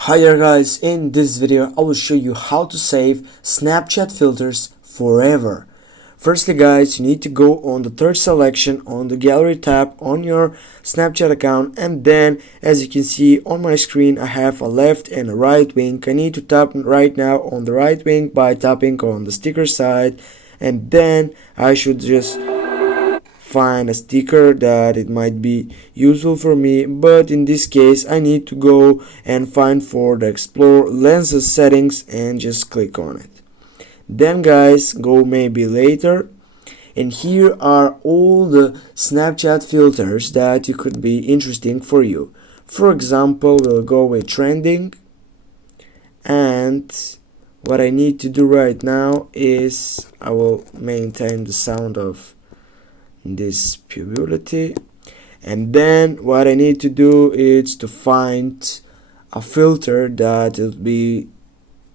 Hi there guys, in this video I will show you how to save Snapchat filters forever. Firstly guys, you need to go on the third selection on the gallery tab on your Snapchat account, and then as you can see on my screen I have a left and a right wing. I need to tap right now on the right wing by tapping on the sticker side, and then I should just find a sticker that it might be useful for me, but in this case I need to go and find for the explore lenses settings and just click on it. Then guys, go maybe later, and here are all the Snapchat filters that you could be interesting for you. For example, we'll go with trending, and what I need to do right now is I will maintain the sound of this purity, and then what I need to do is to find a filter that will be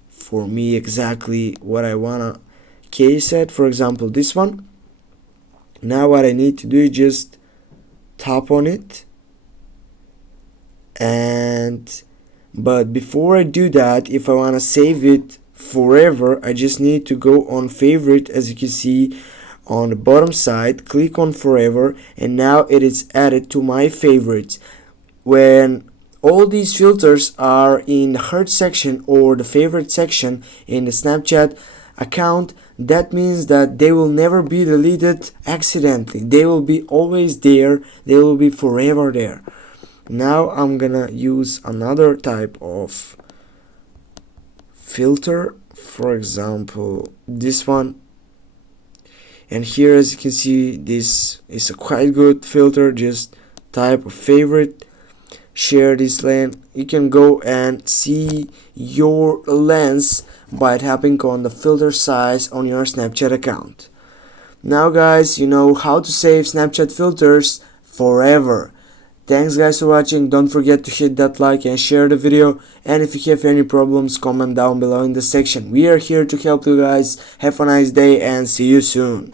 for me exactly what I wanna case it. For example, this one. Now what I need to do is just tap on it, and but before I do that, if I wanna save it forever, I just need to go on favorite, as you can see on the bottom side, click on forever, and now it is added to my favorites. When all these filters are in the heart section or the favorite section in the Snapchat account, that means that they will never be deleted accidentally. They will be always there, they will be forever there. Now I'm gonna use another type of filter, for example this one. And here, as you can see, this is a quite good filter. Just type of favorite, share this lens. You can go and see your lens by tapping on the filter size on your Snapchat account. Now guys, you know how to save Snapchat filters forever. Thanks guys for watching. Don't forget to hit that like and share the video, and if you have any problems, comment down below in the section. We are here to help you guys. Have a nice day and see you soon.